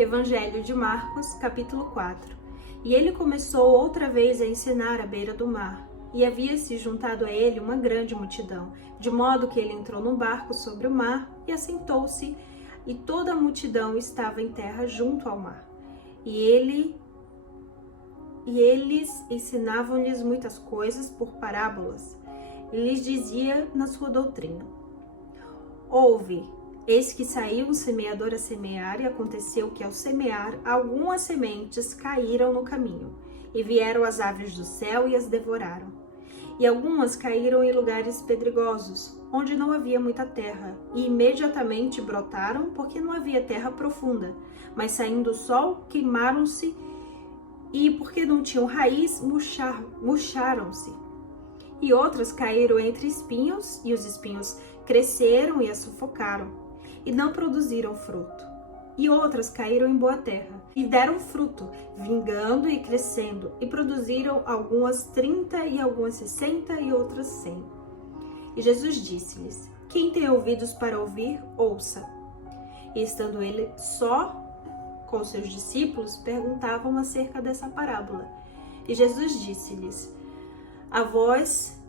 Evangelho de Marcos, capítulo 4. E ele começou outra vez a ensinar à beira do mar, e havia-se juntado a ele uma grande multidão, de modo que ele entrou num barco sobre o mar e assentou-se, e toda a multidão estava em terra junto ao mar. E eles ensinavam-lhes muitas coisas por parábolas, e lhes dizia na sua doutrina: Ouve, eis que saiu um semeador a semear, e aconteceu que ao semear, algumas sementes caíram no caminho, e vieram as aves do céu e as devoraram. E algumas caíram em lugares pedregosos, onde não havia muita terra, e imediatamente brotaram, porque não havia terra profunda. Mas saindo o sol, queimaram-se, e porque não tinham raiz, murcharam-se. E outras caíram entre espinhos, e os espinhos cresceram e as sufocaram, e não produziram fruto. E outras caíram em boa terra, e deram fruto, vingando e crescendo, e produziram algumas 30, e algumas 60, e outras 100. E Jesus disse-lhes: Quem tem ouvidos para ouvir, ouça. E estando ele só com seus discípulos, perguntavam acerca dessa parábola. E Jesus disse-lhes: A vós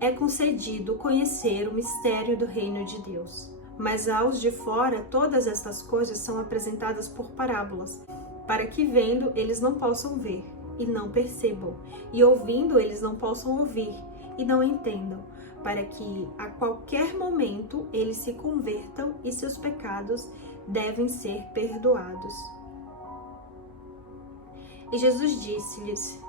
é concedido conhecer o mistério do reino de Deus, mas aos de fora todas estas coisas são apresentadas por parábolas, para que vendo eles não possam ver e não percebam, e ouvindo eles não possam ouvir e não entendam, para que a qualquer momento eles se convertam e seus pecados devem ser perdoados. E Jesus disse-lhes: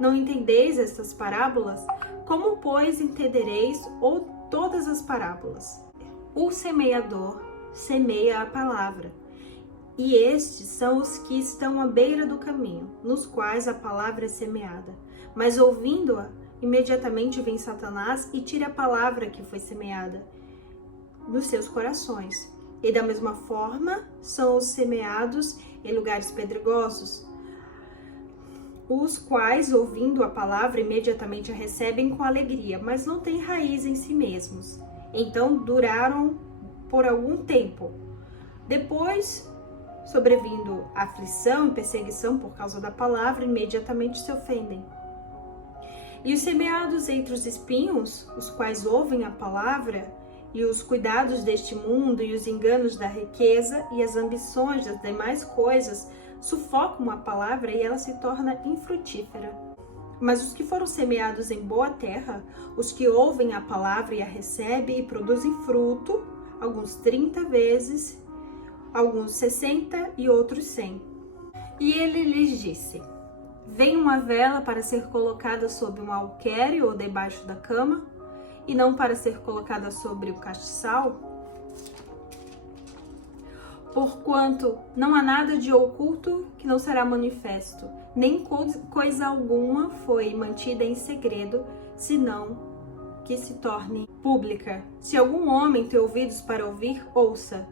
Não entendeis estas parábolas? Como, pois, entendereis todas as parábolas? O semeador semeia a palavra, e estes são os que estão à beira do caminho, nos quais a palavra é semeada. Mas ouvindo-a, imediatamente vem Satanás e tira a palavra que foi semeada nos seus corações. E da mesma forma são os semeados em lugares pedregosos, os quais, ouvindo a palavra, imediatamente a recebem com alegria, mas não têm raiz em si mesmos. Então duraram por algum tempo. Depois, sobrevindo aflição e perseguição por causa da palavra, imediatamente se ofendem. E os semeados entre os espinhos, os quais ouvem a palavra, e os cuidados deste mundo e os enganos da riqueza e as ambições das demais coisas sufocam a palavra e ela se torna infrutífera. Mas os que foram semeados em boa terra, os que ouvem a palavra e a recebem e produzem fruto, alguns 30 vezes, alguns 60 e outros 100. E ele lhes disse: Vem uma vela para ser colocada sob um alqueire ou debaixo da cama, e não para ser colocada sobre o castiçal? Porquanto não há nada de oculto que não será manifesto, nem coisa alguma foi mantida em segredo, senão que se torne pública. Se algum homem tem ouvidos para ouvir, ouça.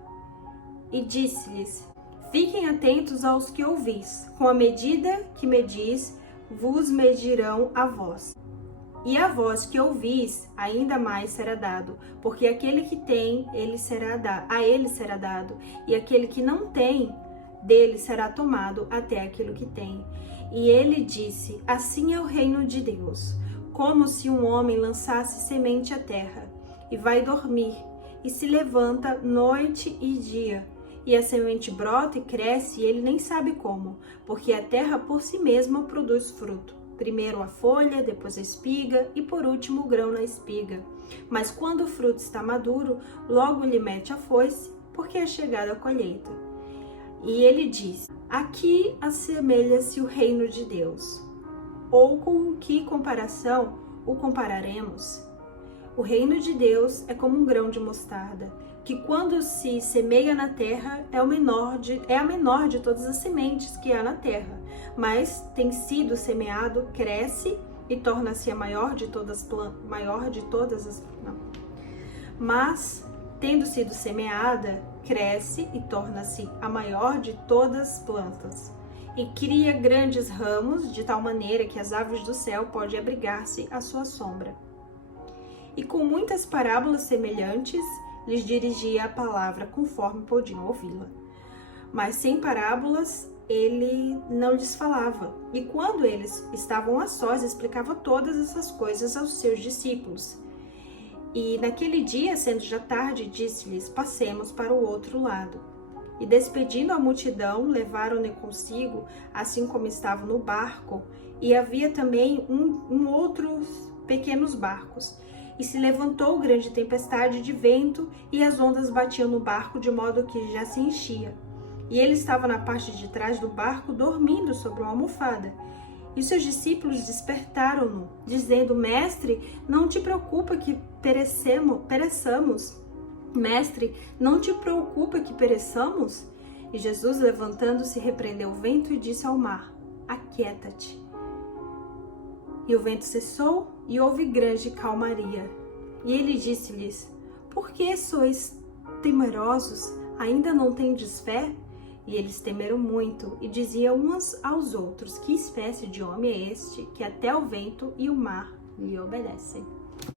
E disse-lhes: Fiquem atentos aos que ouvis, com a medida que medis, vos medirão a vós. E a vós que ouvis, ainda mais será dado, porque aquele que tem, a ele será dado, e aquele que não tem, dele será tomado até aquilo que tem. E ele disse: Assim é o reino de Deus, como se um homem lançasse semente à terra, e vai dormir, e se levanta noite e dia, e a semente brota e cresce, e ele nem sabe como, porque a terra por si mesma produz fruto. Primeiro a folha, depois a espiga e por último o grão na espiga. Mas quando o fruto está maduro, logo lhe mete a foice, porque é chegada a colheita. E ele diz: Aqui assemelha-se o reino de Deus. Ou com que comparação o compararemos? O reino de Deus é como um grão de mostarda, que quando se semeia na terra é a menor de todas as sementes que há na terra, mas tem sido semeado, cresce e torna-se a maior de todas as Mas, tendo sido semeada, cresce e torna-se a maior de todas as plantas, e cria grandes ramos, de tal maneira que as aves do céu podem abrigar-se à sua sombra. E com muitas parábolas semelhantes, lhes dirigia a palavra conforme podiam ouvi-la. mas sem parábolas ele não lhes falava. E quando eles estavam a sós, explicava todas essas coisas aos seus discípulos. E naquele dia, sendo já tarde, disse-lhes: passemos para o outro lado. E despedindo a multidão, levaram-no consigo, assim como estava no barco, e havia também outros pequenos barcos. E se levantou grande tempestade de vento, e as ondas batiam no barco, de modo que já se enchia. E ele estava na parte de trás do barco, dormindo sobre uma almofada. E seus discípulos despertaram-no, dizendo: Mestre, não te preocupa que pereçamos? Mestre, não te preocupa que pereçamos? E Jesus, levantando-se, repreendeu o vento e disse ao mar: Aquieta-te. E o vento cessou e houve grande calmaria. E ele disse-lhes: Por que sois temerosos? Ainda não tendes fé? E eles temeram muito e diziam uns aos outros: Que espécie de homem é este que até o vento e o mar lhe obedecem?